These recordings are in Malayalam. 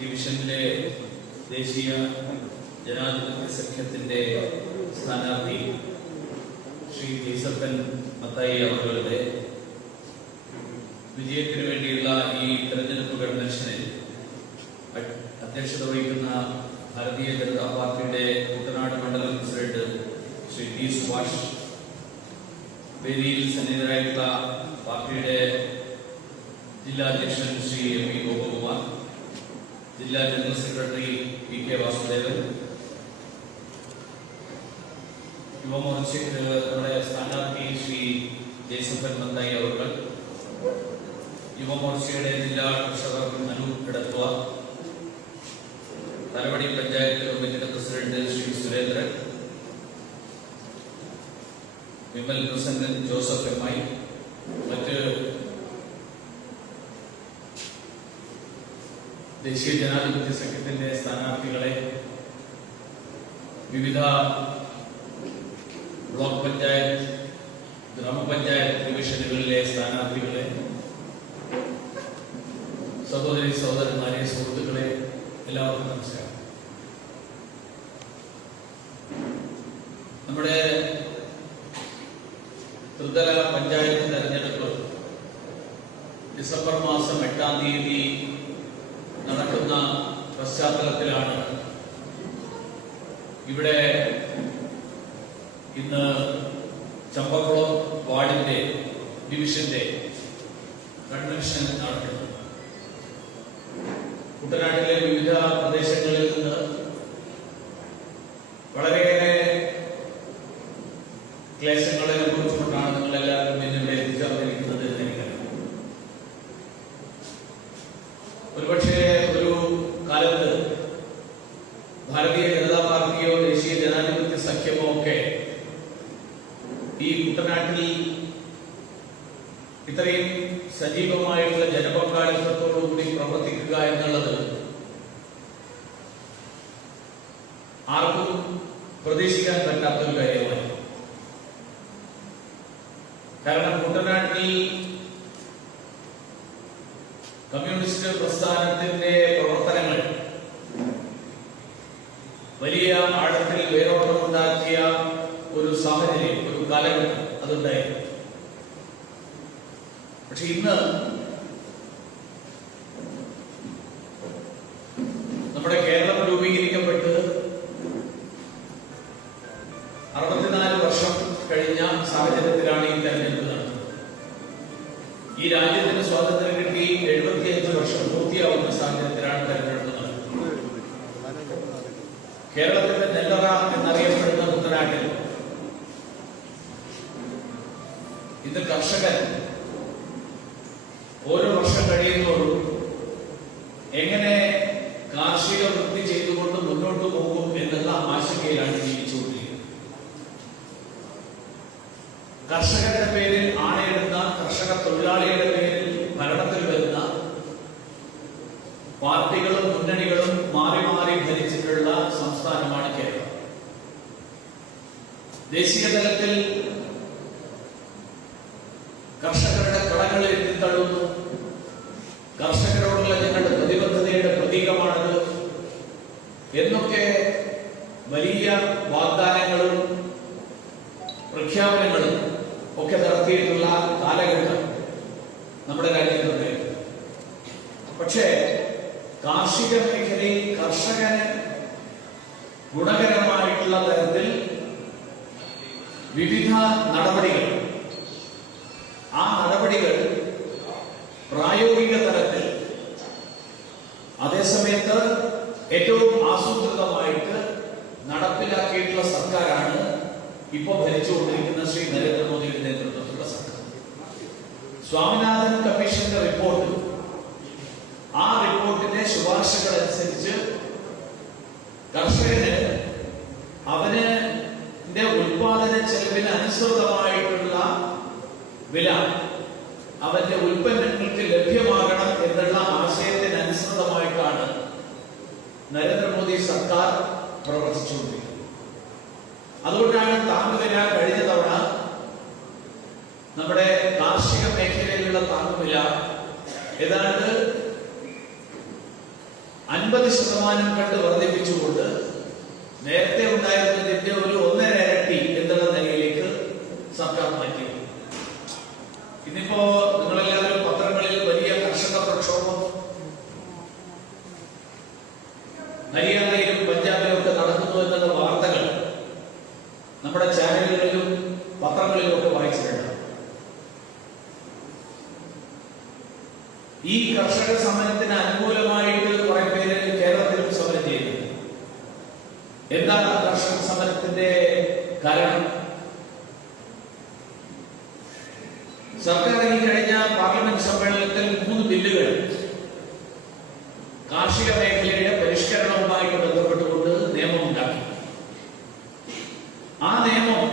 ഡിവിഷനിലെ ദേശീയ ജനാധിപത്യ സഖ്യത്തിന്റെ സ്ഥാനാർത്ഥി ശ്രീ ജേസപ്പൻ മത്തായി അവരുടെ വിജയത്തിനു വേണ്ടിയുള്ള ഈ തെരഞ്ഞെടുപ്പ് കൺവെൻഷനിൽ അധ്യക്ഷത വഹിക്കുന്ന ഭാരതീയ ജനതാ പാർട്ടിയുടെ കുട്ടനാട് മണ്ഡലം പ്രസിഡന്റ് ശ്രീ ടി സുഭാഷ്, വേദിയിൽ സന്നിഹിതരായിട്ടുള്ള പാർട്ടിയുടെ ജില്ലാ അധ്യക്ഷൻ ശ്രീ എം വി ഗോപകുമാർ, ജില്ലാ general secretary P K Vasudevan, യുവമോർച്ചയുടെ നമ്മുടെ സ്ഥാനാർത്ഥി ശ്രീ ജേസപ്പൻ മത്തായി അവർ, യുവമോർച്ചയുടെ ജില്ലാ ട്രഷറർ അനൂപ് എടത്വ, തലവടി പഞ്ചായത്ത് കമ്മിറ്റിയുടെ president Shri Surendran, Vimal Prasannan, Joseph M I, മറ്റ് ദേശീയ ജനാധിപത്യ സഖ്യത്തിന്റെ സ്ഥാനാർത്ഥികളെ, വിവിധ ബ്ലോക്ക് പഞ്ചായത്ത്, ഗ്രാമപഞ്ചായത്ത് ഡിവിഷനുകളിലെ സ്ഥാനാർത്ഥികളെ, സഹോദരി സഹോദരന്മാരെ, സുഹൃത്തുക്കളെ, എല്ലാവർക്കും നമസ്കാരം. നമ്മുടെ ത്രിതല പഞ്ചായത്ത് തെരഞ്ഞെടുപ്പ് ഡിസംബർ മാസം 8-ാം തീയതി നടക്കുന്ന പശ്ചാത്തലത്തിലാണ് ഇവിടെ ഇന്ന് ചമ്പക്കുളം വാർഡിന്റെ ഡിവിഷന്റെ കൺവെൻഷൻ നടക്കുന്നത്. കുട്ടനാട്ടിലെ വിവിധ പ്രദേശങ്ങളിൽ നിന്ന് വളരെയേറെ ക്ലേശങ്ങളെ അനുഭവിച്ചുകൊണ്ടാണ് നിങ്ങളെല്ലാവരും ഇന്നിവിടെ എത്തിച്ചേർന്നിരിക്കുന്നത് എന്ന് എനിക്കറിയാം. ഒരുപക്ഷെ ഒരു കാലത്ത് ഭാരതീയ ജനതാ പാർട്ടിയോ ദേശീയ ജനാധിപത്യ സഖ്യമോ ഒക്കെ ഈ കുട്ടനാട്ടിൽ ഇത്രയും സജീവമായിട്ടുള്ള ജനപങ്കാളിത്തത്തോടുകൂടി പ്രവർത്തിക്കുക എന്നുള്ളത് ആർക്കും പ്രതീക്ഷിക്കാൻ പറ്റാത്തൊരു കാര്യമായി. കാരണം കുട്ടനാട്ടിൽ കമ്മ്യൂണിസ്റ്റ് പ്രസ്ഥാനത്തിന്റെ പ്രവർത്തനങ്ങൾ വലിയ ആഴത്തിൽ വേരോട്ടമുണ്ടാക്കിയ ഒരു സാഹചര്യം, ഒരു കാലഘട്ടം അതുണ്ടായിരുന്നു. പക്ഷെ ഇന്ന് നമ്മുടെ കേരളം രൂപീകരിക്കപ്പെട്ട് 64 വർഷം കഴിഞ്ഞ സാഹചര്യത്തിലാണ് ഈ തെരഞ്ഞെടുപ്പ് നടന്നത്. ഈ രാജ്യത്തിന് സ്വാതന്ത്ര്യം കിട്ടി 75 വർഷം പൂർത്തിയാവുന്ന സാഹചര്യത്തിലാണ് തെരഞ്ഞെടുപ്പ് നടന്നത്. കേരളത്തിന്റെ നെല്ലറ എന്നറിയപ്പെടുന്ന കുട്ടനാട്ടിൽ ഇന്ന് കർഷകൻ ഓരോ വർഷം കഴിയുമ്പോഴും എങ്ങനെ കാർഷിക വൃത്തി ചെയ്തുകൊണ്ട് മുന്നോട്ട് പോകും എന്നുള്ള ആശങ്കയിലാണ് ജീവിച്ചുകൊണ്ടിരിക്കുന്നത്. കർഷകരുടെ പേരിൽ ആണയിടുന്ന, കർഷക തൊഴിലാളികളുടെ പേരിൽ ഭരണത്തിൽ വരുന്ന പാർട്ടികളും മുന്നണികളും മാറി മാറി ഭരിച്ചിട്ടുള്ള സംസ്ഥാനമാണ് കേരളം. ദേശീയ തലത്തിൽ കർഷകരുടെ കടങ്ങൾ എത്തിത്തള്ളുന്നു. കർഷകരോടുള്ള ഞങ്ങളുടെ പ്രതിബദ്ധതയുടെ പ്രതീകമാണത് എന്നൊക്കെ വലിയ വാഗ്ദാനങ്ങളും പ്രഖ്യാപനങ്ങളും ഒക്കെ നടത്തിയിട്ടുള്ള കാലഘട്ടം നമ്മുടെ രാജ്യത്തുണ്ട്. പക്ഷേ കാർഷിക മേഖലയിൽ കർഷകന് ഗുണകരമായിട്ടുള്ള തരത്തിൽ വിവിധ നടപടികൾ, ആ നടപടികൾ പ്രായോഗിക തലത്തിൽ അതേസമയത്ത് ഏറ്റവും ആസൂത്രിതമായിട്ട് നടപ്പിലാക്കിയിട്ടുള്ള സർക്കാരാണ് ഇപ്പോൾ ഭരിച്ചുകൊണ്ടിരിക്കുന്ന ശ്രീ നരേന്ദ്രമോദിയുടെ നേതൃത്വത്തിലുള്ള സർക്കാർ. സ്വാമിനാഥൻ കമ്മീഷന്റെ റിപ്പോർട്ട്, ആ റിപ്പോർട്ടിന്റെ ശുപാർശകൾ അനുസരിച്ച് കർഷകന് അവന്റെ ഉൽപാദന ചെലവിന് അനുസൃതമായിട്ടുള്ള വില അവന്റെ ഉൽപ്പന്നങ്ങൾക്ക് ലഭ്യമാകണം എന്നുള്ള ആശയത്തിനനുസൃതമായിട്ടാണ് നരേന്ദ്രമോദി സർക്കാർ പ്രവർത്തിച്ചുകൊണ്ടിരിക്കുന്നത്. അതുകൊണ്ടാണ് താങ്ങുവില കഴിഞ്ഞ തവണ നമ്മുടെ കാർഷിക മേഖലയിലുള്ള താങ്ങുവില ഏതാണ്ട് 50% കണ്ട് വർദ്ധിപ്പിച്ചുകൊണ്ട് നേരത്തെ ഉണ്ടായിരുന്നതിന്റെ ഒരു 1.5 ഇരട്ടി എന്നുള്ള നിലയിലേക്ക് സർക്കാർ മാറ്റി. ഇന്നിപ്പോ നിങ്ങളെല്ലാവരും പത്രങ്ങളിൽ വലിയ കർഷക പ്രക്ഷോഭം ഹരിയാനയിലും പഞ്ചാബിലും ഒക്കെ നടക്കുന്നു എന്നുള്ള വാർത്തകൾ നമ്മുടെ ചാനലുകളിലും പത്രങ്ങളിലും ഒക്കെ വായിച്ചിട്ടുണ്ട്. ഈ കർഷക സമരത്തിന് അനുകൂലമായിട്ട് കുറെ പേര് കേരളത്തിലും സമരം ചെയ്യുന്നു. എന്താണ് കർഷക സമരത്തിന്റെ കാരണം? സർക്കാർ ഈ കഴിഞ്ഞ പാർലമെന്റ് സമ്മേളനത്തിൽ 3 ബില്ലുകൾ കാർഷിക മേഖലയുടെ പരിഷ്കരണവുമായിട്ട് ബന്ധപ്പെട്ടുകൊണ്ട് നിയമമുണ്ടാക്കി. ആ നിയമം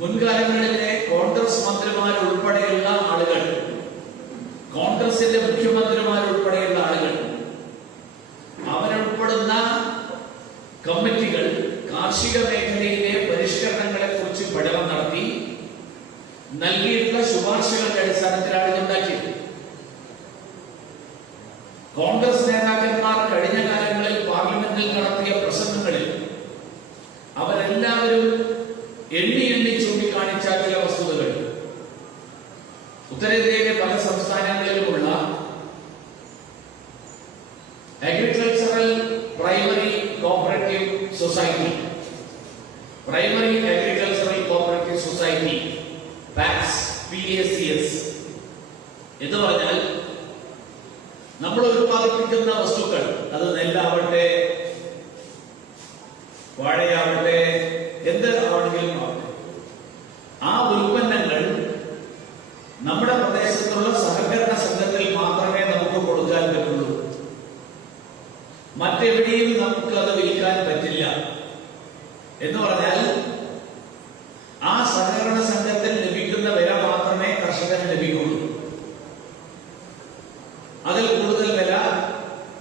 മുൻകാലങ്ങളിലെ കോൺഗ്രസ് മന്ത്രിമാരുൾപ്പെടെയുള്ള ആളുകൾ, കോൺഗ്രസിന്റെ മുഖ്യമന്ത്രിമാരുൾപ്പെടെയുള്ള ആളുകൾ, അവരുൾപ്പെടുന്ന കമ്മിറ്റികൾ കാർഷിക മേഖലയിലെ പരിഷ്കരണങ്ങളെ കുറിച്ച് പഠനം നടത്തി നൽകിയിട്ടുള്ള ശുപാർശകളുടെ അടിസ്ഥാനത്തിലാണ് ഇതുണ്ടാക്കിയത്. കോൺഗ്രസ് നേതാക്കന്മാർ കഴിഞ്ഞ കാലങ്ങളിൽ പാർലമെന്റിൽ നടത്തിയ പ്രസംഗങ്ങളിൽ അവരെല്ലാവരും എണ്ണി ചൂണ്ടിക്കാണിച്ച ചില വസ്തുതകൾ ഉത്തരേന്ത്യയിലെ പല സംസ്ഥാനങ്ങളിലുമുള്ള agricultural primary cooperative society, primary agricultural cooperative society PACS എന്ന് പറഞ്ഞാൽ നമ്മൾ ഉത്പാദിപ്പിക്കുന്ന വസ്തുക്കൾ, അത് നെല്ലാവട്ടെ, വാഴയാവട്ടെ, എന്ത് ആണെങ്കിലും ആവട്ടെ, ആ ഉൽപ്പന്നങ്ങൾ നമ്മുടെ പ്രദേശത്തുള്ള സഹകരണ സംഘത്തിൽ മാത്രമേ നമുക്ക് കൊടുക്കാൻ പറ്റുള്ളൂ. മറ്റെവിടെയും നമുക്ക് അത് വിൽക്കാൻ പറ്റില്ല. എന്ന് പറഞ്ഞാൽ ആ സഹകരണ സംഘത്തിൽ ലഭിക്കുന്ന വില മാത്രമേ കർഷകന് ലഭിക്കുള്ളൂ. അതിൽ കൂടുതൽ വില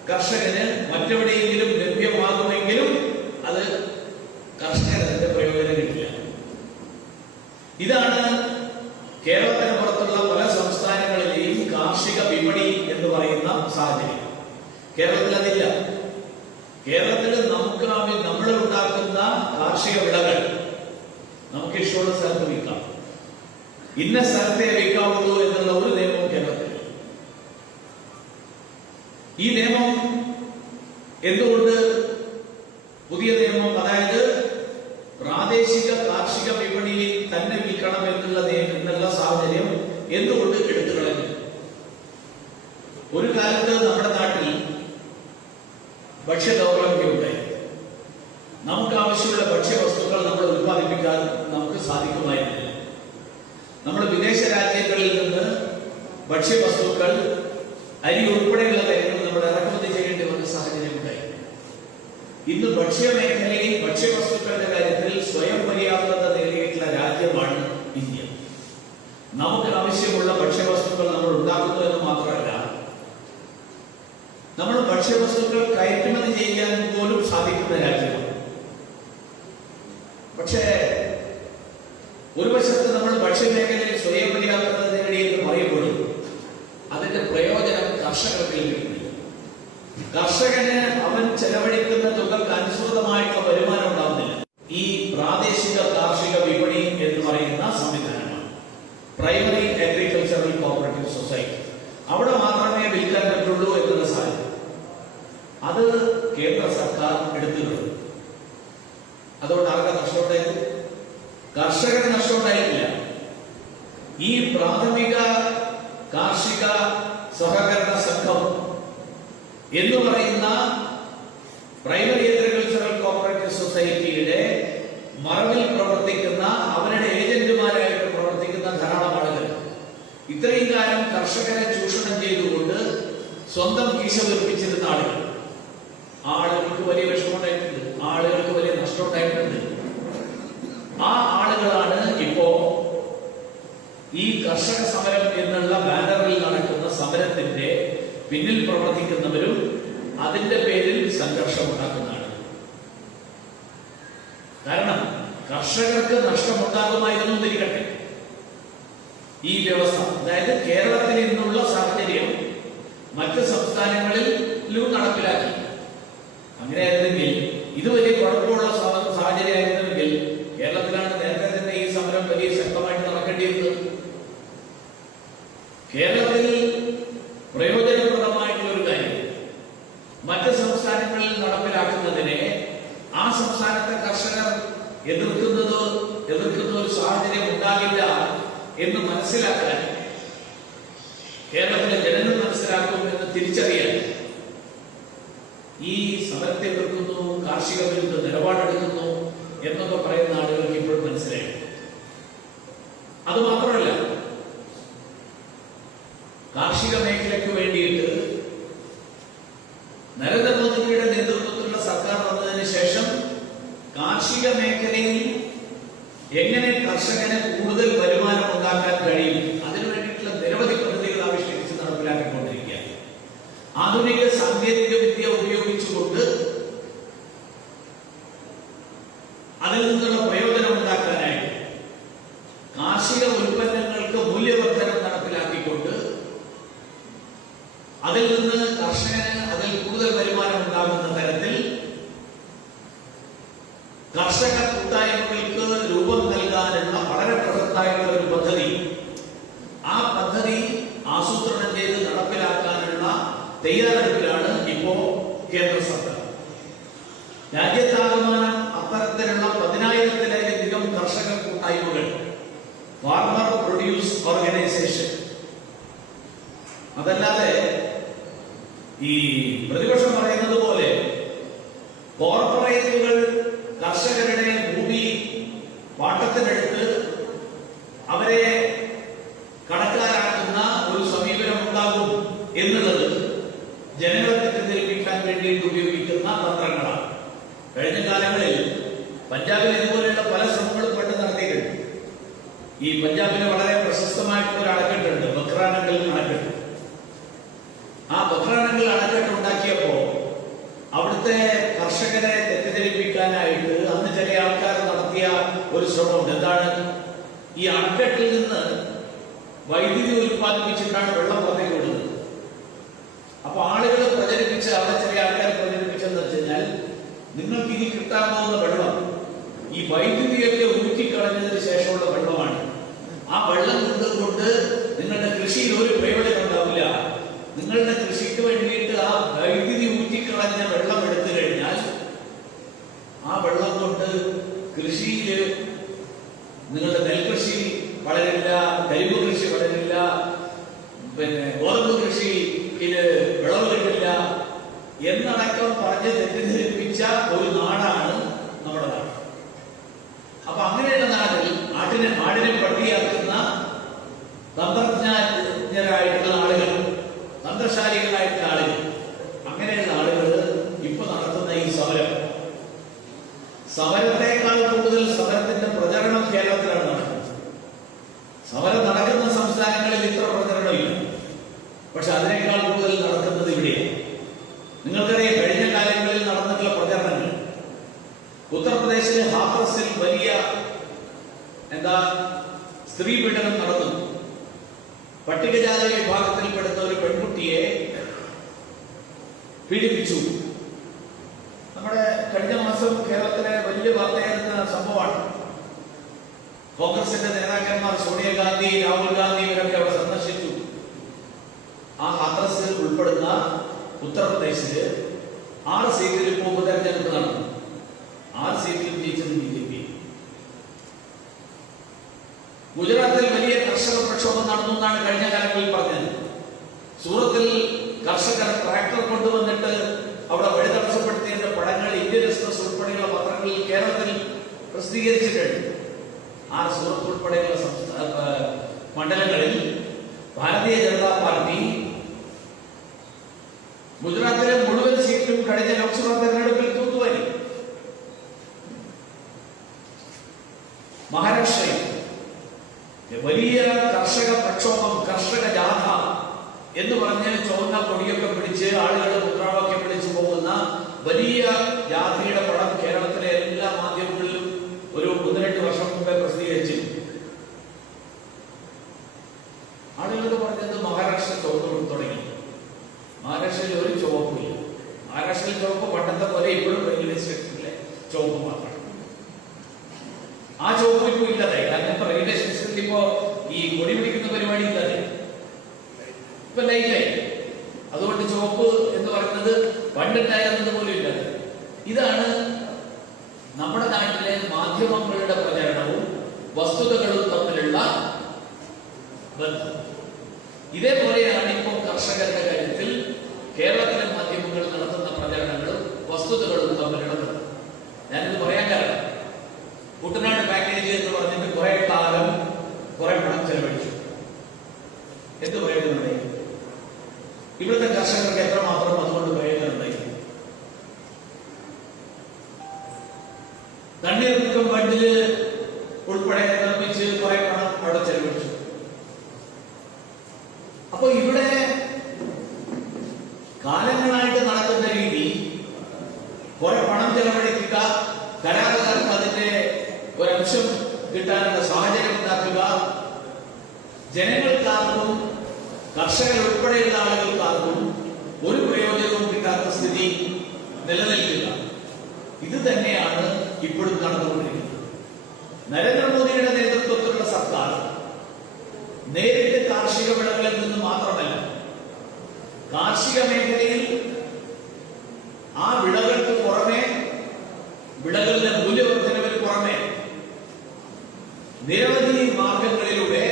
കർഷകന് മറ്റെവിടെയെങ്കിലും ലഭ്യമാകുമെങ്കിലും അത് കർഷകന് അതിന്റെ പ്രയോജനം കിട്ടില്ല. ഇതാണ് കേരളത്തിന് പുറത്തുള്ള പല സംസ്ഥാനങ്ങളിലെയും കാർഷിക വിപണി എന്ന് പറയുന്ന സാഹചര്യം. കേരളത്തിൽ അതില്ല. കേരളത്തിൽ നമുക്ക് നമ്മൾ ഉണ്ടാക്കുന്ന കാർഷിക വിളകൾ നമുക്ക് ഇഷ്ടമുള്ള സ്ഥലത്ത് വിൽക്കാം, ഇന്ന സ്ഥലത്തെ വിൽക്കാവുള്ളൂ എന്നുള്ള ഒരു നിയമവും കേരളത്തിൽ. ഈ നിയമം എന്തുകൊണ്ട് പുതിയ നിയമം, അതായത് പ്രാദേശിക കാർഷിക വിപണിയിൽ തന്നെ വിൽക്കണം എന്നുള്ള സാഹചര്യം എന്തുകൊണ്ട് എടുത്തു കളഞ്ഞു? ഒരു കാലത്ത് നമ്മുടെ നാട്ടിൽ ഭക്ഷ്യദൗർലഭ്യമുണ്ടായി. നമുക്ക് ആവശ്യമുള്ള ഭക്ഷ്യവസ്തുക്കൾ നമ്മൾ ഉത്പാദിപ്പിക്കാൻ നമുക്ക് സാധിക്കുമായിരുന്നില്ല. നമ്മൾ വിദേശ രാജ്യങ്ങളിൽ നിന്ന് ഭക്ഷ്യവസ്തുക്കൾ, അരി ഉൾപ്പെടെയുള്ള കാര്യങ്ങൾ നമ്മൾ ഇറക്കുമതി ചെയ്യേണ്ടി വന്ന സാഹചര്യം ഉണ്ടായി. ഇന്ന് ഭക്ഷ്യമേഖലയിൽ ഭക്ഷ്യവസ്തുക്കളുടെ കാര്യത്തിൽ സ്വയം പര്യാപ്തത നേടിയിട്ടുള്ള രാജ്യമാണ് ഇന്ത്യ. നമുക്ക് ആവശ്യമുള്ള ഭക്ഷ്യവസ്തുക്കൾ നമ്മൾ ഉണ്ടാക്കുന്നു എന്ന് മാത്രമല്ല, നമ്മൾ ഭക്ഷ്യവസ്തുക്കൾ കയറ്റുമതി ചെയ്യാൻ പോലും സാധിക്കുന്ന രാജ്യമാണ്. പക്ഷേ ഒരു വശത്ത് നമ്മൾ ഭക്ഷ്യമേഖലയിൽ സ്വയം പര്യാപ്തത നേടിയെന്ന് പറയുമ്പോഴും അതിന്റെ പ്രയോജനം കർഷകർക്ക് ലഭിക്കുന്നില്ല. കർഷകന് അവൻ ചെലവഴിക്കുന്ന തുകൾക്ക് അനുസൃതമായിട്ടുള്ള വരുമാനം ഉണ്ടാകുന്നില്ല. ഈ പ്രാദേശിക കാർഷിക വിപണി എന്ന് പറയുന്ന സംവിധാനമാണ് പ്രൈമറി അഗ്രികൾച്ചറൽ കോഓപ്പറേറ്റീവ് സൊസൈറ്റി. അവിടെ മാത്രമേ വിൽക്കാൻ പറ്റുള്ളൂ എന്നുള്ള സാഹചര്യം അത് കേന്ദ്ര സർക്കാർ എടുത്തിട്ടുണ്ട്. അതുകൊണ്ട് ആർക്കാ നഷ്ടമുണ്ടായത്? കർഷകന് നഷ്ടമുണ്ടായിട്ടില്ല. ഈ പ്രാഥമിക കാർഷിക സഹകരണ സംഘം എന്ന് പറയുന്ന പ്രൈമറി അഗ്രികൾച്ചറൽ കോഓപ്പറേറ്റീവ് സൊസൈറ്റിയുടെ മറവിൽ പ്രവർത്തിക്കുന്ന, അവരുടെ ഏജന്റുമാരായിട്ട് പ്രവർത്തിക്കുന്ന ധാരാളം ആളുകൾ ഇത്രയും കാലം കർഷകരെ ചൂഷണം ചെയ്തുകൊണ്ട് സ്വന്തം കീശ വീർപ്പിച്ചിരുന്ന ആളുകൾക്ക് വലിയ വിഷമമുണ്ടായിട്ടുണ്ട്, ആളുകൾക്ക് വലിയ നഷ്ടമുണ്ടായിട്ടുണ്ട്. ആ ആളുകളാണ് ഇപ്പോ ഈ കർഷക സമരം എന്നുള്ള ബാനറിൽ നടക്കുന്ന സമരത്തിന്റെ പിന്നിൽ പ്രവർത്തിക്കുന്നവരും അതിന്റെ പേരിൽ സംഘർഷമുണ്ടാക്കുന്നതാണ്. കാരണം കർഷകർക്ക് നഷ്ടമുണ്ടാകുമായിരുന്നു എന്നിരിക്കട്ടെ, ഈ വ്യവസ്ഥ, അതായത് കേരളത്തിൽ നിന്നുള്ള സാഹചര്യം മറ്റ് സംസ്ഥാനങ്ങളിലും നടപ്പിലാക്കി. അങ്ങനെയായിരുന്നെങ്കിൽ ഇത് വലിയ കുഴപ്പമുള്ള സാഹചര്യമായിരുന്നെങ്കിൽ കേരളത്തിലാണ് നേരത്തെ തന്നെ ഈ സമരം വലിയ ശക്തമായിട്ട് നടക്കേണ്ടിയിരുന്നത്. കേരളത്തിൽ പ്രയോജനപ്രദമായിട്ടുള്ള ഒരു കാര്യം മറ്റ് സംസ്ഥാനങ്ങളിൽ നടപ്പിലാക്കുന്നതിനെ ആ സംസ്ഥാനത്തെ കർഷകർ എതിർക്കുന്ന ഒരു സാഹചര്യം ഉണ്ടാകില്ല എന്ന് മനസ്സിലാക്കാൻ, കേരളത്തിലെ ജനങ്ങൾ മനസ്സിലാക്കും എന്ന് തിരിച്ചറിയാൻ ഈ സമരത്തെ എതിർക്കുന്നു, കാർഷിക വിരുദ്ധ നിലപാടെടുക്കുന്നു എന്നൊക്കെ പറയുന്ന ആളുകൾക്ക് ഇപ്പോഴും മനസ്സിലായി. അതുമാത്രമല്ല, കാർഷിക മേഖലയ്ക്ക് വേണ്ടിയിട്ട് നരേന്ദ്രമോദിയുടെ നേതൃത്വത്തിലുള്ള സർക്കാർ വന്നതിന് ശേഷം കാർഷിക മേഖലയിൽ എങ്ങനെ കർഷകന് കൂടുതൽ വരുമാനം ഉണ്ടാക്കാൻ കഴിയും അതിനു വേണ്ടിയിട്ടുള്ള നിരവധി പദ്ധതികൾ ആവിഷ്കരിച്ച് നടപ്പിലാക്കിക്കൊണ്ടിരിക്കുകയാണ്. ആധുനിക സാങ്കേതിക വിദ്യ ഉപയോഗിച്ചുകൊണ്ട് അതിൽ നിന്നുള്ള പ്രയോജനം ഉണ്ടാക്കാനായിട്ട് കാർഷിക ഉൽപ്പന്നങ്ങൾക്ക് മൂല്യവർദ്ധനം നടപ്പിലാക്കിക്കൊണ്ട് അതിൽ നിന്ന് കർഷകന് അതിൽ കൂടുതൽ വരുമാനം ഉണ്ടാകുന്ന തരത്തിൽ കർഷക കൂട്ടായ്മകൾക്ക് രൂപം നൽകാനുള്ള വളരെ പ്രസക്തമായിട്ടുള്ള ഒരു പദ്ധതി, ആ പദ്ധതി ആസൂത്രണം ചെയ്ത് നടപ്പിലാക്കാനുള്ള തയ്യാറെടുപ്പിലാണ് ഇപ്പോ കേന്ദ്ര സർക്കാർ. രാജ്യത്താകമാനം അത്തരത്തിലുള്ള 10,000-ത്തിലധികം കർഷക കൂട്ടായ്മകൾ, ഫാർമർ പ്രൊഡ്യൂസ് ഓർഗനൈസേഷൻ. അതല്ലാതെ ഈ പ്രതിപക്ഷം പറയുന്നത് പോലെ കോർപ്പറേറ്റുകൾ കർഷകരുടെ ഭൂമി പാട്ടത്തിനെടുത്ത് അവരെ കടക്കാരാക്കുന്ന ഒരു സമീപനം ഉണ്ടാകും എന്നുള്ളത് ജനങ്ങളെ തെറ്റിദ്ധരിപ്പിക്കാൻ വേണ്ടിയിട്ട് ഉപയോഗിക്കുന്ന തന്ത്രങ്ങളാണ്. കഴിഞ്ഞ കാലങ്ങളിൽ പഞ്ചാബിൽ ഇതുപോലെയുള്ള പല ശ്രമങ്ങളും പണ്ട് നടത്തിയിട്ടുണ്ട്. ഈ പഞ്ചാബിന് വളരെ പ്രശസ്തമായിട്ടുള്ള ഒരു അണക്കെട്ടുണ്ട്, ബക്രാനങ്കൽ അണക്കെട്ട്. ആ ബക്രാനങ്കൽ അണക്കെട്ട് ഉണ്ടാക്കിയപ്പോ അവിടുത്തെ കർഷകരെ തെറ്റിദ്ധരിപ്പിക്കാനായിട്ട് അന്ന് ചില ആൾക്കാർ നടത്തിയ ഒരു ശ്രമമുണ്ട്. എന്താണ്? ഈ അണക്കെട്ടിൽ നിന്ന് വൈദ്യുതി ഉൽപ്പാദിപ്പിച്ചിട്ടാണ് വെള്ളം പുറത്തേക്ക് വിടുന്നത്. അപ്പൊ ആളുകൾ പ്രചരിപ്പിച്ച, അവിടെ ചില ആൾക്കാർ പ്രചരിപ്പിച്ചെന്ന് വെച്ച് കഴിഞ്ഞാൽ, നിങ്ങൾക്ക് ഇനി കിട്ടാൻ പോകുന്ന വെള്ളം ഈ വൈദ്യുതിയൊക്കെ ഉരുക്കിക്കളഞ്ഞതിന് ശേഷമുള്ള വെള്ളമാണ്. ആ വെള്ളം കൊണ്ട് നിങ്ങളുടെ കൃഷിയിൽ ഒരു പ്രയോജനം ഉണ്ടാവില്ല. നിങ്ങളുടെ കൃഷിക്ക് വേണ്ടിയിട്ട് ആ വൈദ്യുതി ഊറ്റിക്കളഞ്ഞ വെള്ളം എടുത്തു കഴിഞ്ഞാൽ ആ വെള്ളം കൊണ്ട് കൃഷിയിൽ നിങ്ങളുടെ നെൽകൃഷി വളരില്ല, കരിമ്പ് കൃഷി വളരില്ല, ഗോതമ്പ് കൃഷിയിൽ വിളവ് കിട്ടില്ല എന്നടക്കം പറഞ്ഞ് തെറ്റിദ്ധരിപ്പിച്ച ഒരു നാടാണ് നമ്മുടെ നാട്. അപ്പൊ അങ്ങനെയുള്ള നാട്ടിൽ നാടിനെ പട്ടിയാക്കുന്ന തന്ത്രജ്ഞരായിട്ടുള്ള ആളുകൾ, തന്ത്രശാലികളായിട്ടുള്ള ആളുകൾ, അങ്ങനെയുള്ള ആളുകൾ ഇപ്പൊ നടത്തുന്ന ഈ സമരത്തെക്കാൾ കൂടുതൽ സമരത്തിന്റെ പ്രചരണം കേരളത്തിലാണ് നടക്കുന്നത്. സമരം നടക്കുന്ന സംസ്ഥാനങ്ങളിൽ ഇത്ര പ്രചരണമില്ല, പക്ഷെ അതിനേക്കാൾ കൂടുതൽ നടക്കുന്നത് ഇവിടെയാണ്. നിങ്ങൾക്കറിയാം, കഴിഞ്ഞ കാലങ്ങളിൽ നടന്നിട്ടുള്ള പ്രചരണങ്ങൾ. ഉത്തർപ്രദേശിലെ ഹാത്രസിൽ വലിയ സ്ത്രീ പീഡനം നടന്നു. പട്ടികജാതി വിഭാഗത്തിൽപ്പെടുന്ന ഒരു പെൺകുട്ടിയെ പീഡിപ്പിച്ചു. നമ്മുടെ കഴിഞ്ഞ മാസം കേരളത്തിലെ വലിയ വാർത്തയായിരുന്ന സംഭവമാണ്. കോൺഗ്രസിന്റെ നേതാക്കന്മാർ സോണിയാഗാന്ധി, രാഹുൽ ഗാന്ധി ഇവരൊക്കെ അവിടെ സന്ദർശിച്ചു. ആ ഹാത്രസ് ഉൾപ്പെടുന്ന ഉത്തർപ്രദേശില് 6 സീറ്റിൽ ഇപ്പോൾ ഉപതെരഞ്ഞെടുപ്പ് നടന്നു. 6 സീറ്റിൽ ജയിച്ചത് BJP. ഗുജറാത്തിൽ വലിയ കർഷക പ്രക്ഷോഭം നടന്നു എന്നാണ് കഴിഞ്ഞ കാലങ്ങളിൽ പറഞ്ഞത്. സൂറത്തിൽ കർഷകർ ട്രാക്ടർ കൊണ്ടുവന്നിട്ട് അവിടെ വഴി തടസ്സപ്പെടുത്തിയതിന്റെ പടങ്ങൾ ഇന്ത്യൻ എക്സ്പ്രസ് ഉൾപ്പെടെയുള്ള പത്രങ്ങളിൽ കേരളത്തിൽ പ്രസിദ്ധീകരിച്ചിട്ടുണ്ട്. ആ സൂറത്ത് ഉൾപ്പെടെയുള്ള മണ്ഡലങ്ങളിൽ ഭാരതീയ ജനതാ പാർട്ടി ഗുജറാത്തിലെ മുഴുവൻ സീറ്റിലും കഴിഞ്ഞ ലോക്സഭാ തെരഞ്ഞെടുപ്പിൽ തൂത്തുവാരി. മഹാരാഷ്ട്രയിൽ വലിയ കർഷക പ്രക്ഷോഭം, കർഷക ജാഥ എന്ന് പറഞ്ഞ് ചുവന്ന കൊടിയൊക്കെ പിടിച്ച് ആളുകൾ മുദ്രാവാക്യം വിളിച്ചു പോകുന്ന വലിയ ജാഥയുടെ പടം കേരളത്തിലെ എല്ലാ മാധ്യമങ്ങളിലും ഒരു 1-2 വർഷം മുമ്പേ പ്രസിദ്ധീകരിച്ചു. ആളുകൾ പറഞ്ഞത് മഹാരാഷ്ട്ര ചുവന്നു തുടങ്ങി. മഹാരാഷ്ട്രയിൽ ഒരു ചുവപ്പില്ല. മഹാരാഷ്ട്രയിൽ ചുവപ്പ് പണ്ടത്തെ പോലെ ഇപ്പോഴും റെയിൽവേ സ്റ്റേഷനിലെ ചുവപ്പ് മാത്രമാണ്. ആ ചുവപ്പ് ഇപ്പൊ ഇല്ലാതെ. കാരണം ഇപ്പൊ റെയിൽവേ സ്റ്റേഷനിൽ ഇപ്പോ ഈ കൊടി പിടിക്കുന്ന പരിപാടി ഇല്ലാതെ, ഇപ്പൊ ലൈറ്റായി. അതുകൊണ്ട് ചുവപ്പ് എന്ന് പറയുന്നത് പണ്ടുണ്ടായിരുന്നത് പോലും ഇല്ലാതെ. ഇതാണ് നമ്മുടെ നാട്ടിലെ മാധ്യമങ്ങളുടെ പ്രചരണവും വസ്തുതകളും തമ്മിലുള്ള ബന്ധം. ഇതേപോലെയാണ് ഇപ്പോൾ കർഷകരുടെ കാര്യത്തിൽ കേരളത്തിലെ മാധ്യമങ്ങൾ നടത്തുന്ന പ്രചരണങ്ങളും വസ്തുതകളും തമ്മിലുള്ള ബന്ധം. ഞാനിത് പറയാൻ കാരണം, കുട്ടനാട് പാക്കേജ് എന്ന് പറഞ്ഞിട്ട് കുറെ കാലം കുറെ പണം ചെലവഴിച്ചു. എന്ത് പ്രയോജനമുണ്ടായി? ഇവിടുത്തെ കർഷകർക്ക് എത്രമാത്രം അതുകൊണ്ട് പ്രയോജനമുണ്ടായി? തണ്ണീർമുക്കം ബണ്ടില് ഉൾപ്പെടെ നിർമ്മിച്ച് കുറെ പണം അവിടെ ചെലവഴിച്ചു. അപ്പൊ ഇവിടെ കാലങ്ങളായിട്ട് നടക്കുന്ന രീതി കുറെ പണം ചെലവഴിക്കുക, കരാറുകാർക്ക് അതിന്റെ ഒരംശം കിട്ടാനുള്ള സാഹചര്യം ഉണ്ടാക്കുക, ജനങ്ങൾക്കാർക്കും കർഷകർ ഉൾപ്പെടെയുള്ള ആളുകൾക്കാർക്കും ഒരു പ്രയോജനവും കിട്ടാത്ത സ്ഥിതി നിലനിൽക്കുക. ഇത് തന്നെയാണ് ഇപ്പോഴും നടന്നുകൊണ്ടിരിക്കുന്നത്. നരേന്ദ്രമോദിയുടെ നേതൃത്വത്തിലുള്ള സർക്കാർ നേരിട്ട് കാർഷിക വിളകളിൽ നിന്ന് മാത്രമല്ല, കാർഷിക മേഖലയിൽ ആ വിളകൾക്ക് പുറമെ, വിളകളുടെ മൂല്യവർദ്ധനവിന് പുറമെ നിരവധി മാർഗങ്ങളിലൂടെ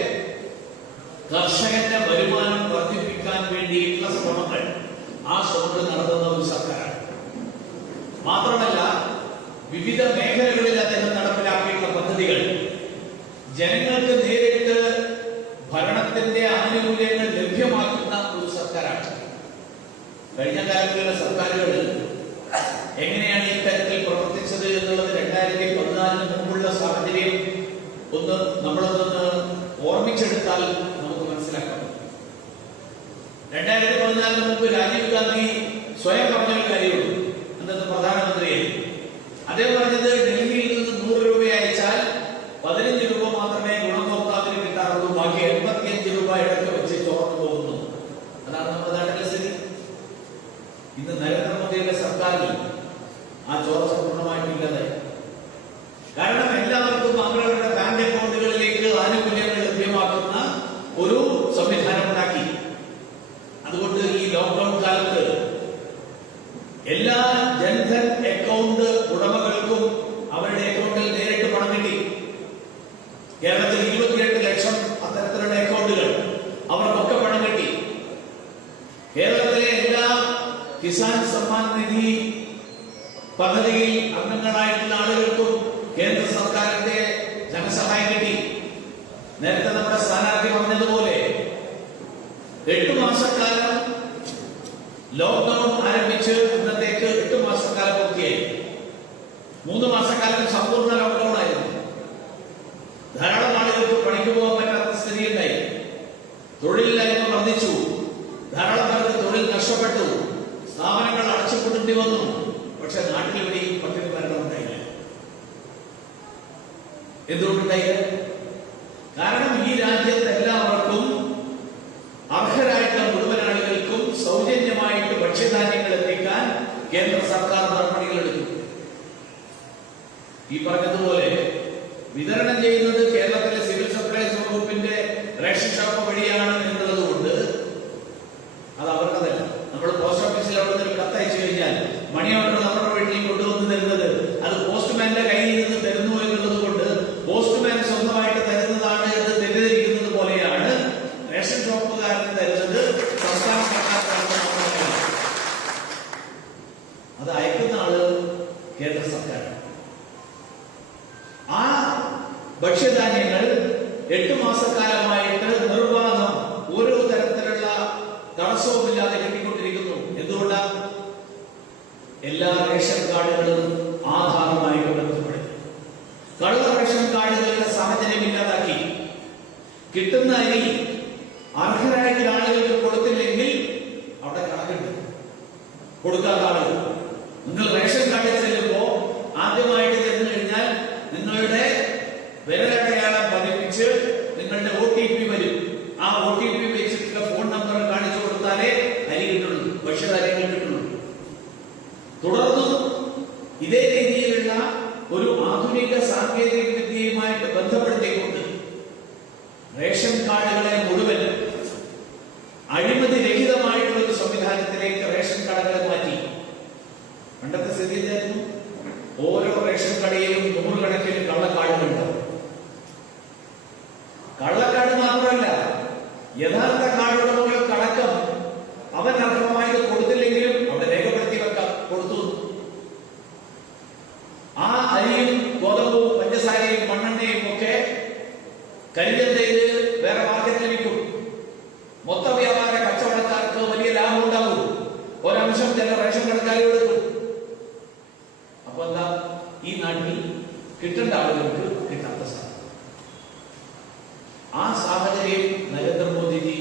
കർഷകന്റെ വരുമാനം വർദ്ധിപ്പിക്കാൻ വേണ്ടിയിട്ടുള്ള ശ്രമങ്ങൾ നടത്തുന്ന ഒരു സർക്കാരാണ്. മാത്രമല്ല, വിവിധ മേഖലകളിൽ അദ്ദേഹം നടപ്പിലാക്കിയിട്ടുള്ള പദ്ധതികൾ ജനങ്ങൾക്ക് നേരിട്ട് ഭരണത്തിന്റെ ആനുകൂല്യങ്ങൾ ലഭ്യമാക്കുന്ന ഒരു സർക്കാരാണ്. കഴിഞ്ഞ കാലങ്ങളിലെ സർക്കാരുകൾ എങ്ങനെയാണ് ഈ കാര്യത്തിൽ പ്രവർത്തിച്ചത് എന്നുള്ളത് 2014 മുമ്പുള്ള സാഹചര്യം നമ്മളൊന്ന് ഓർമ്മിച്ചെടുത്താൽ നമുക്ക് മനസ്സിലാക്കാം. 2014 മുമ്പ് രാജീവ് ഗാന്ധി സ്വയം പറഞ്ഞൊരു കാര്യമുള്ളൂ. അന്നത്തെ പ്രധാനമന്ത്രിയെ അദ്ദേഹം പറഞ്ഞത്, ഡൽഹിയിൽ നിന്ന് 100 രൂപ അയച്ചാൽ 15 രൂപ മാത്രമേ ഗുണഭോക്താവിന് കിട്ടാറുള്ളൂ, ബാക്കി 85 രൂപ ഇടയ്ക്ക് വെച്ച് ചോർന്നു പോകുന്നു. അതാണ് നമ്മുടെ നാട്ടിലെ സ്ഥിതി. ഇന്ന് നരേന്ദ്രമോദിയുടെ സർക്കാരിൽ ആ ചോർച്ച പൂർണ്ണമായിട്ടില്ലാതായി. കാരണം എല്ലാവർക്കും അവരവരുടെ ബാങ്ക് അക്കൗണ്ടുകളിലേക്ക് ആനുകൂല്യങ്ങൾ ലഭ്യമാക്കുന്ന ഒരു സംവിധാനം ഉണ്ടാക്കി. അതുകൊണ്ട് ഈ ലോക്ക്ഡൌൺ കാലത്ത് എല്ലാ ജൻധൻ അക്കൗണ്ട് ഉടമകൾക്കും അവരുടെ അക്കൗണ്ടിൽ നേരിട്ട് പണം കിട്ടി. കേരളത്തിൽ 28 ലക്ഷം അത്തരത്തിലുള്ള അക്കൗണ്ടുകൾ, അവർക്കൊക്കെ പണം കിട്ടി. കേരളത്തിലെ എല്ലാ കിസാൻ സമ്മാൻ നിധി പദ്ധതിയിൽ അംഗങ്ങളായിട്ടുള്ള ആളുകൾക്കും കേന്ദ്ര സർക്കാരിന്റെ ധനസഹായം കിട്ടി. നേരത്തെ നമ്മുടെ സ്ഥാനാർത്ഥി പറഞ്ഞതുപോലെ 8 മാസക്കാലം ലോക്ക്ഡൌൺ ആരംഭിച്ച് ഇന്നത്തേക്ക് 8 മാസക്കാലം പൂർത്തിയായി. 3 മാസക്കാലം സമ്പൂർണ്ണ ലോക്ക്ഡൌൺ ആയിരുന്നു. ധാരാളം ആളുകൾക്ക് പണിക്ക് പോകാൻ പറ്റാത്ത സ്ഥിതി ഉണ്ടായി. തൊഴിലില്ലായ്മ വർദ്ധിച്ചു. ധാരാളം പേർക്ക് തൊഴിൽ നഷ്ടപ്പെട്ടു. സ്ഥാപനങ്ങൾ അടച്ചുപൂട്ടേണ്ടി വന്നു. പക്ഷെ നാട്ടിൽ എവിടെയും പട്ടിണി മരണം ഉണ്ടായില്ല. എന്തുകൊണ്ടുണ്ടായില്ല? കാരണം ഈ രാജ്യത്ത് എല്ലാവർക്കും, അർഹരായിട്ടുള്ള മുഴുവൻ ആളുകൾക്കും സൗജന്യമായിട്ട് ഭക്ഷ്യധാന്യങ്ങൾ എത്തിക്കാൻ കേന്ദ്ര സർക്കാർ നടപടികൾ എടുത്തു. ഈ പറഞ്ഞതുപോലെ വിതരണം ചെയ്യുന്നത് കേരളത്തിലെ സിവിൽ സപ്ലൈസ് വകുപ്പിന്റെ റേഷൻ ഷോപ്പ് വഴിയാണ് എന്നുള്ളത് കൊണ്ട് അത് അവർക്കതല്ല. നമ്മൾ പോസ്റ്റ് ഓഫീസിൽ അവിടെ നിന്ന് കത്തയച്ചു കഴിഞ്ഞാൽ മണി ഓർഡർ നമ്മുടെ വീട്ടിൽ കൊണ്ടുവന്ന് തരുന്നത് അത് പോസ്റ്റ്മാന്റെ കയ്യിൽ നിന്ന് തരുന്നു എന്നുള്ളത് കൊണ്ട് പോസ്റ്റ്മാൻ സ്വന്തമായിട്ട് തരുന്നതാണ് എന്ന് തെറ്റിദ്ധരിക്കുന്നത് പോലെയാണ് റേഷൻ ഷോപ്പുകാരന് തരുന്നത് സംസ്ഥാന സർക്കാർ. അത് അയക്കുന്ന ആള് കേന്ദ്ര സർക്കാരാണ്. ആ ഭക്ഷ്യധാന്യങ്ങൾ 8 മാസക്കാലമായിട്ട് നിർബാധം ഓരോ തരത്തിലുള്ള തടസ്സവുമില്ലാതെ കിട്ടിക്കൊണ്ടിരിക്കുന്നു. എന്തുകൊണ്ടാണ്? എല്ലാ റേഷൻ കാർഡുകളും ആധാറുമായിട്ട് ബന്ധപ്പെടുത്തി കള്ള റേഷൻ കാർഡുകളുടെ സാഹചര്യം ഇല്ലാതാക്കി. കിട്ടുന്ന അരി അർഹരായിട്ടുള്ള ആളുകൾക്ക് കൊടുത്തില്ലെങ്കിൽ അവിടെ കണക്കുണ്ട്. കൊടുക്കാത്ത ആളുകൾ, നിങ്ങൾ റേഷൻ കാർഡിൽ ചെല്ലുമ്പോ ആദ്യമായിട്ട് ചെന്ന് കഴിഞ്ഞാൽ നിങ്ങളുടെ വിരലടയാളം പതിപ്പിച്ച് നിങ്ങളുടെ OTP വരും. ആ OTP വെച്ചിട്ടുള്ള ഫോൺ നമ്പർ കാണിച്ചു കൊടുത്താലേ അരി കിട്ടുള്ളൂ. ഭക്ഷ്യധാന്യങ്ങൾ കിട്ടുന്നു. തുടർന്ന് ഇതേ രീതിയിലുള്ള ഒരു ആധുനിക സാങ്കേതിക വിദ്യയുമായിട്ട് ബന്ധപ്പെടുത്തിക്കൊണ്ട് റേഷൻ കാർഡുകളെ മുഴുവൻ അഴിമതി രഹിതമായിട്ടുള്ള ഒരു സംവിധാനത്തിലേക്ക് റേഷൻ കാർഡുകളെ മാറ്റി. പണ്ടത്തെ സ്ഥിതി എന്തായിരുന്നു? ഓരോ റേഷൻ കടയിലും നൂറുകണക്കിന് കള്ളക്കാർഡുകളുണ്ടാവും. കള്ളക്കാർഡ് മാത്രമല്ല, യഥാർത്ഥ കാർഡ് ഉടമകൾക്കടക്കം അവൻ അർഹമായത് കൊടുത്തില്ലെങ്കിലും അവിടെ രേഖപ്പെടുത്തി വെക്കാം കൊടുത്തു. ആ അരിയും ഗോതമ്പും പഞ്ചസാരയും മണ്ണെണ്ണയും ഒക്കെ കരിഞ്ചന്ത ചെയ്ത് വേറെ മാർക്കറ്റിൽ വിൽക്കും. മൊത്ത വ്യാപാര കച്ചവടക്കാർക്ക് വലിയ ലാഭം ഉണ്ടാവും. ഒരംശം ചില റേഷൻ കടക്കാർ കൊടുക്കും. അപ്പൊ എന്താ? ഈ നാട്ടിൽ കിട്ടേണ്ട ആളുകൾക്ക് കിട്ടാത്ത സാധനം. ആ സാഹചര്യം നരേന്ദ്രമോദിജി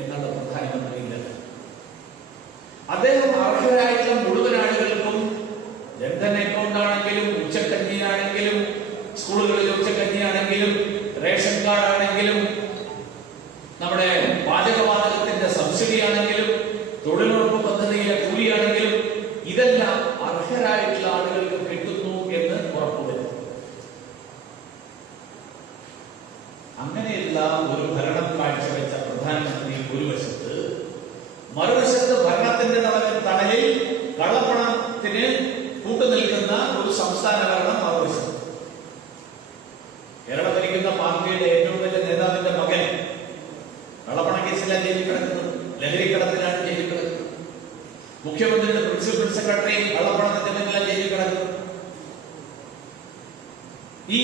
എന്നുള്ള പ്രധാനമന്ത്രിയില്ല. അദ്ദേഹം അർഹരായിട്ടുള്ള മുഴുവൻ ആളുകൾക്കും ജൻധൻ അക്കൗണ്ട് ആണെങ്കിലും ഉച്ചക്കഞ്ഞിയാണെങ്കിലും സ്കൂളുകളിൽ ഉച്ചക്കഞ്ഞിയാണെങ്കിലും റേഷൻ കാർഡ് ആണെങ്കിലും നമ്മുടെ പാചകവാതകത്തിന്റെ സബ്സിഡി ആണെങ്കിലും തൊഴിലുറപ്പ് പദ്ധതിയിലെ കൂലിയാണെങ്കിലും ഇതെല്ലാം അർഹരായിട്ടുള്ള ആളുകൾക്ക് കിട്ടുന്നു എന്ന് ഉറപ്പുവരുത്തും. അങ്ങനെയുള്ള ഒരു ഭരണം കാഴ്ചവെച്ച പ്രധാനമന്ത്രി ഒരു വശത്ത്, മറുവശത്ത് ഭരണത്തിന്റെ തണലിൽ കള്ളപ്പണത്തിന് കൂട്ടുനിൽക്കുന്ന ഒരു സംസ്ഥാന ഭരണം മറുവശത്ത്. കേരളം ഭരിക്കുന്ന പാർട്ടിയുടെ ഏറ്റവും വലിയ നേതാവിന്റെ മകൻ കള്ളപ്പണ കേസിലാണ് ജയിലിൽ കിടക്കുന്നത്, ലഹരിക്കടത്തിലാണ് ജയിലിൽ കിടക്കുന്നത്. മുഖ്യമന്ത്രിയുടെ പ്രിൻസിപ്പൽ സെക്രട്ടറിയും കള്ളപ്പണത്തിന്റെ പിന്നിലാണ് ജയിലിൽ കിടക്കുന്നത്. ഈ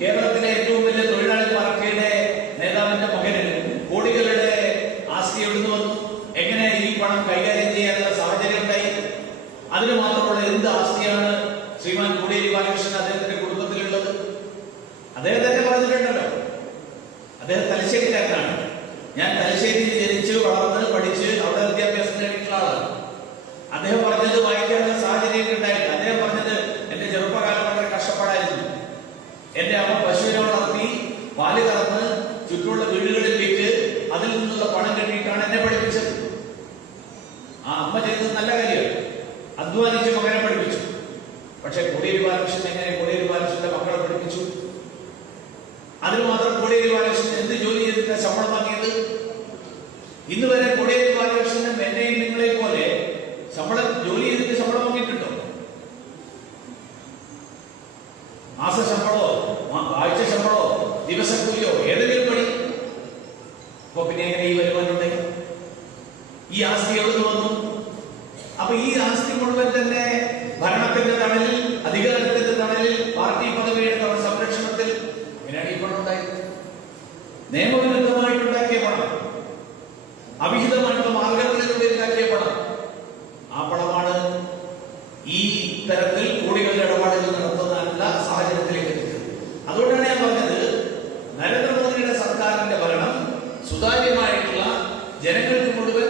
കേരളത്തിലെ ഏറ്റവും വലിയ തൊഴിലാളി പാർട്ടിയുടെ നേതാവിന്റെ മകന് കോടികളുടെ ആസ്തി എവിടുന്ന് വന്നു? എങ്ങനെ ഈ പണം കൈകാര്യം ചെയ്യാനുള്ള സാഹചര്യം ഉണ്ടായി? അതിന് മാത്രമുള്ള എന്ത് ആസ്തിയാണ് ശ്രീമാൻ കോടിയേരി ബാലകൃഷ്ണൻ അദ്ദേഹത്തിന്റെ കുടുംബത്തിലുള്ളത്? അദ്ദേഹം തന്നെ പറഞ്ഞിട്ടുണ്ടല്ലോ, അദ്ദേഹം തലശ്ശേരിക്കാരനാണ്. ഞാൻ തലശ്ശേരിയിൽ ജനിച്ച് വളർന്ന് പഠിച്ച് അവിടെ വിദ്യാഭ്യാസം നേടിയിട്ടുള്ള ആളാണ്. അദ്ദേഹം പറഞ്ഞത് വായിക്കാനുള്ള സാഹചര്യം ഉണ്ടായില്ല. അദ്ദേഹം പറഞ്ഞത് എന്റെ ചെറുപ്പകാലം വളരെ കഷ്ടപ്പാടായിരുന്നു. എന്റെ അമ്മ പശുവിനെ വളർത്തി പാല് കറന്ന് ചുറ്റുമുള്ള വീടുകളിൽ വിറ്റ് അതിൽ നിന്നുള്ള പണം കെട്ടിയിട്ടാണ് എന്നെ പഠിപ്പിച്ചത്. ആ അമ്മ ചെയ്തത് നല്ല കാര്യമാണ്, അധ്വാനിച്ച് മകനെ പഠിപ്പിച്ചു. പക്ഷെ കോടിയേരി ബാലകൃഷ്ണൻ എങ്ങനെ കോടിയേരി ബാലകൃഷ്ണന്റെ മക്കളെ പഠിപ്പിച്ചു? അതിന് മാത്രം കോടിയേരി ബാലകൃഷ്ണൻ എന്ത് ജോലി ചെയ്തിട്ട് ശമ്പളം വാങ്ങിയത്? ഇന്ന് വരെ കോടിയേരി ബാലകൃഷ്ണനും എന്നെയും നിങ്ങളെ പോലെ ജോലി ചെയ്തിട്ട് ശമ്പളം വാങ്ങിയിട്ടുണ്ടോ? മാസ ശമ്പളോ ആഴ്ച ശമ്പളോ ദിവസക്കൂലിയോ ഏതെങ്കിലും പണി? അപ്പൊ പിന്നെ എങ്ങനെ ഈ വരുമാനമുണ്ടായി? ഈ ആസ്തി എവിടെ വന്നു? അപ്പൊ ഈ ആസ്തി മുഴുവൻ തന്നെ ഭരണത്തിന്റെ തണലിൽ, അധികാരത്തിന്റെ തണലിൽ, പാർട്ടി പദവിയുടെ സംരക്ഷണത്തിൽ എങ്ങനെയാണ് ഈ പണം ഉണ്ടായത്? നിയമവിരുദ്ധമായിട്ടുണ്ടാക്കിയ പണം, അവിഹിതമായിട്ടുള്ള മാർഗങ്ങളിലൂടെ ഉണ്ടാക്കിയ പണം. ആ പണമാണ് ഈ തരത്തിൽ കോടികളുടെ ഇടപാടുകൾ നടത്തുന്നതിനുള്ള സാഹചര്യത്തിലേക്ക് എത്തിച്ചത്. അതുകൊണ്ടാണ് ഞാൻ പറഞ്ഞത്, നരേന്ദ്രമോദിയുടെ സർക്കാരിന്റെ ഭരണം സുതാര്യമായിട്ടുള്ള, ജനങ്ങൾക്ക് മുഴുവൻ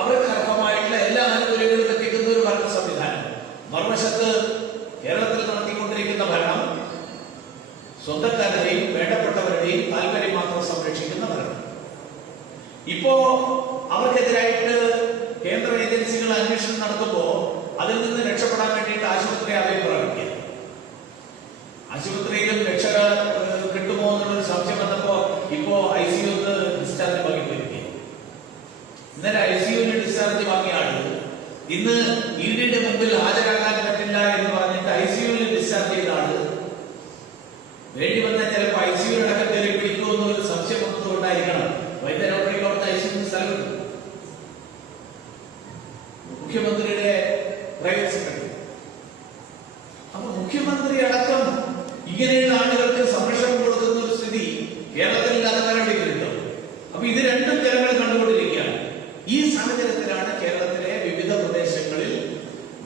അവർക്ക് അർഹമായിട്ടുള്ള എല്ലാ ആനുകൂല്യങ്ങളും എത്തിക്കുന്ന ഒരു ഭരണ സംവിധാനം. മറുവശത്ത് കേരളത്തിൽ നടത്തിക്കൊണ്ടിരിക്കുന്ന ഭരണം സ്വന്തക്കാരുടെയും വേണ്ടപ്പെട്ടവരുടെയും താല്പര്യം മാത്രം സംരക്ഷിക്കുന്ന ഭരണം. ഇപ്പോ അവർക്കെതിരായിട്ട് കേന്ദ്ര ഏജൻസികൾ അന്വേഷണം നടത്തുമ്പോൾ അതിൽ നിന്ന് രക്ഷപ്പെടാൻ വേണ്ടിയിട്ട് ആശുപത്രി ആദ്യം പ്രവർത്തിക്കുക. ആശുപത്രിയിലും രക്ഷ കിട്ടുമോ എന്നുള്ളൊരു സംശയം വന്നപ്പോ ഇപ്പോ ICU ഡിസ്ചാർജ് വാങ്ങിപ്പോയിരിക്കുക. ഇന്നലെ ICU ഡിസ്ചാർജ് വാങ്ങിയ ആള് ഇന്ന് ED മുമ്പിൽ ഹാജരാക്കാൻ പറ്റില്ല എന്ന് പറഞ്ഞിട്ട് ICU ഡിസ്ചാർജ് ചെയ്ത ആള് വേണ്ടി വന്നാൽ ചിലപ്പോൾ ICU അടക്കം കയറി പിടിക്കുമോ എന്നൊരു സംശയം വന്നതുകൊണ്ടായിരിക്കണം വൈദ്യരോഗികൾ അവിടുത്തെ ICU സ്ഥലം മുഖ്യമന്ത്രിയുടെ പ്രൈവറ്റ് സെക്രട്ടറി. അപ്പൊ മുഖ്യമന്ത്രി അടക്കം ഇങ്ങനെയുള്ള ആളുകൾക്ക് സംരക്ഷണം കൊടുക്കുന്ന ഒരു സ്ഥിതി കേരളത്തിൽ ഇല്ലാതെ വരേണ്ടിയിട്ടുണ്ടോ? അപ്പൊ ഇത് രണ്ടും ജനങ്ങൾ കണ്ടുകൊണ്ടിരിക്കുകയാണ്. ഈ സാഹചര്യത്തിലാണ് കേരളത്തിലെ വിവിധ പ്രദേശങ്ങളിൽ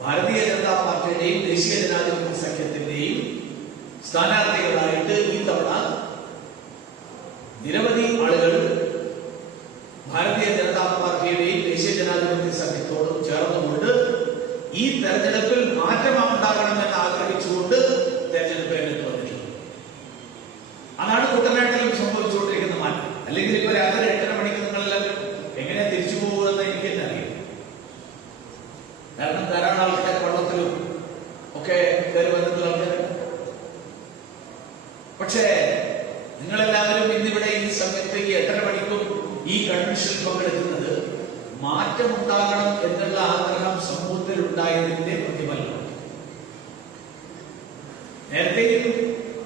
ഭാരതീയ ജനതാ പാർട്ടിയുടെയും ദേശീയ ജനാധിപത്യ സഖ്യത്തിന്റെയും സ്ഥാനാർത്ഥികളായിട്ട് ഈ തവണ നിരവധി ആളുകൾ ഭാരതീയ ജനതാ പാർട്ടിയുടെയും ദേശീയ ജനാധിപത്യ സഖ്യത്തോടും ചേർന്നുകൊണ്ട് ഈ തെരഞ്ഞെടുപ്പിൽ മാറ്റം ഉണ്ടാകണമെന്ന് ആഗ്രഹിച്ചുകൊണ്ട് തെരഞ്ഞെടുപ്പ് രംഗത്ത് വന്നിട്ടുണ്ട്. അതാണ് കുട്ടനാട്ടിലും സംഭവിച്ചുകൊണ്ടിരിക്കുന്ന മാറ്റം. അല്ലെങ്കിൽ ഇപ്പൊ രാത്രി 8:30 മണിക്ക് നിങ്ങളെല്ലാം എങ്ങനെ തിരിച്ചു പോകുമെന്ന് എനിക്ക് തന്നെ അറിയാം. കാരണം ധാരാളം ആൾക്കാർ വെള്ളത്തിലും ഒക്കെ കയറി വന്നിട്ടുള്ള ആൾക്കാർ. പക്ഷേ നിങ്ങളെല്ലാവരും ഇന്നിവിടെ ഈ സമയത്ത് ഈ 8:30 മണിക്കും ഈ കൺവെൻഷനിൽ പങ്കെടുക്കുന്നത് മാറ്റമുണ്ടാകണം എന്നുള്ള ആഗ്രഹം സമൂഹത്തിൽ ഉണ്ടായതിന്റെ പ്രതിഫലമാണ്. നേരത്തെയും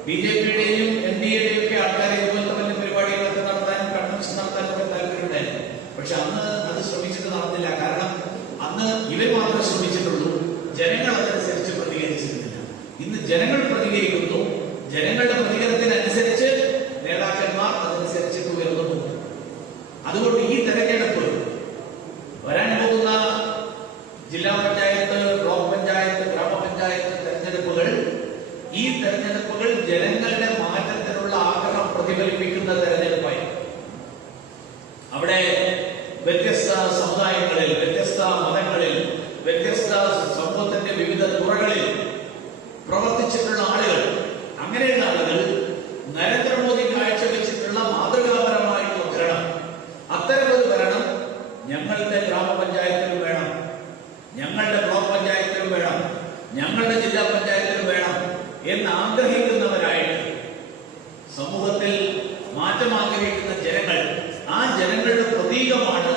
BJP-യുടെയും NDA-യുടെയും ഒക്കെ ആൾക്കാരെ ഇതുപോലത്തെ വലിയ പരിപാടികളൊക്കെ നടത്താനും കൺവെൻഷൻ നടത്താനും ഒക്കെ താല്പര്യമുണ്ടായിരുന്നു. പക്ഷെ അന്ന് അത് ശ്രമിച്ചിട്ട് നടന്നില്ല. കാരണം അന്ന് ഇവർ മാത്രമേ ശ്രമിച്ചിട്ടുള്ളൂ, ജനങ്ങൾ അതനുസരിച്ച് പ്രതികരിച്ചിരുന്നില്ല. ഇന്ന് ജനങ്ങൾ പ്രതികരിക്കുന്നു, ജനങ്ങളുടെ പ്രതികരണത്തിനനുസരിച്ച് നേതാക്കന്മാർ അതനുസരിച്ചിട്ട് ഉയർന്നു. അതുകൊണ്ട് ഈ തെരഞ്ഞെടുപ്പ്, വരാൻ പോകുന്ന ജില്ലാ പഞ്ചായത്ത്, ബ്ലോക്ക് പഞ്ചായത്ത്, ഗ്രാമപഞ്ചായത്ത് തെരഞ്ഞെടുപ്പുകൾ, ഈ തെരഞ്ഞെടുപ്പുകൾ ജനങ്ങളുടെ മാറ്റത്തിനുള്ള ആഗ്രഹം പ്രതിഫലിപ്പിക്കുന്ന തെരഞ്ഞെടുപ്പായി. അവിടെ വ്യത്യസ്ത സമുദായങ്ങളിൽ, വ്യത്യസ്ത മതങ്ങളിൽ, വ്യത്യസ്ത സമൂഹത്തിന്റെ വിവിധ തുറകളിൽ പ്രവർത്തിച്ചിട്ടുള്ള ആളുകൾ, അങ്ങനെയുള്ള ആളുകൾ നരേന്ദ്രമോദി കാഴ്ചവെച്ചിട്ടുള്ള മാതൃകാപരമായിട്ടുള്ള ഭരണം, അത്തരമൊരു ഭരണം ഞങ്ങളുടെ ഗ്രാമപഞ്ചായത്തിലും വേണം, ഞങ്ങളുടെ ബ്ലോക്ക് പഞ്ചായത്തിലും വേണം, ഞങ്ങളുടെ ജില്ലാ പഞ്ചായത്തിലും വേണം എന്ന് ആഗ്രഹിക്കുന്നവരായിട്ട് സമൂഹത്തിൽ മാറ്റം ആഗ്രഹിക്കുന്ന ജനങ്ങൾ, ആ ജനങ്ങളുടെ പ്രതീകമാണ്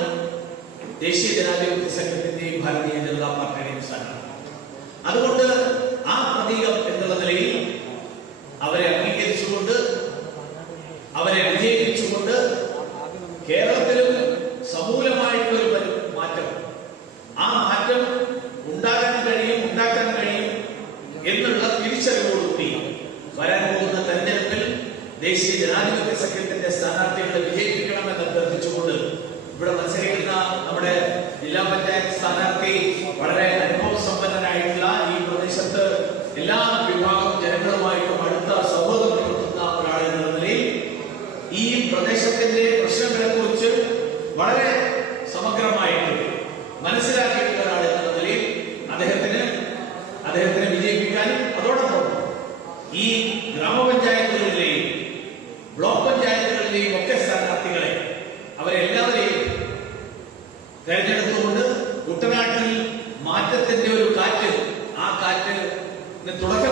ദേശീയ ജനാധിപത്യ സംഘത്തിന്റെയും ഭാരതീയ ജനതാ പാർട്ടിയുടെയും സ്ഥാനം. അതുകൊണ്ട് ആ പ്രതീകം എന്നുള്ള നിലയിൽ അവരെ അംഗീകരിച്ചുകൊണ്ട്, അവരെ വിജയിപ്പിച്ചുകൊണ്ട് കേരളത്തിലും സമൂലമായിട്ടൊരു മാറ്റം, ആ മാറ്റം ഉണ്ടാക്കാൻ കഴിയും എന്നുള്ള തിരിച്ചറിവോടുകൂടി വരാൻ പോകുന്ന തെരഞ്ഞെടുപ്പിൽ ദേശീയ ജനാധിപത്യ സഖ്യത്തിന്റെ സ്ഥാനാർത്ഥികളെ വിജയിപ്പിക്കണമെന്ന് അഭ്യർത്ഥിച്ചുകൊണ്ട് ഇവിടെ മത്സരിക്കുന്ന നമ്മുടെ ജില്ലാ പഞ്ചായത്ത് സ്ഥാനാർത്ഥി വളരെ അനുഭവസമ്പന്നനായിട്ടുള്ള, ഈ പ്രദേശത്ത് എല്ലാ വിഭാഗം ജനങ്ങളുമായിട്ടും അടുത്ത സൗഹൃദം പുലർത്തുന്ന ഒരാളെന്ന നിലയിൽ ഈ പ്രദേശത്തിന്റെ പ്രശ്നങ്ങളെ കുറിച്ച് വളരെ സമഗ്രമായിട്ട് മനസ്സിലാക്കിയിട്ടുള്ള ഒരാളെന്ന നിലയിൽ അദ്ദേഹത്തിനെ വിജയിപ്പിക്കാനും, അതോടൊപ്പം ഈ ഗ്രാമപഞ്ചായത്തുകളിലെയും ബ്ലോക്ക് പഞ്ചായത്തുകളിലെയും ഒക്കെ സ്ഥാനാർത്ഥികളെ, അവരെല്ലാവരെയും തെരഞ്ഞെടുത്തുകൊണ്ട് കുട്ടനാട്ടിൽ മാറ്റത്തിന്റെ ഒരു കാറ്റ്, ആ കാറ്റിന് തുടക്കം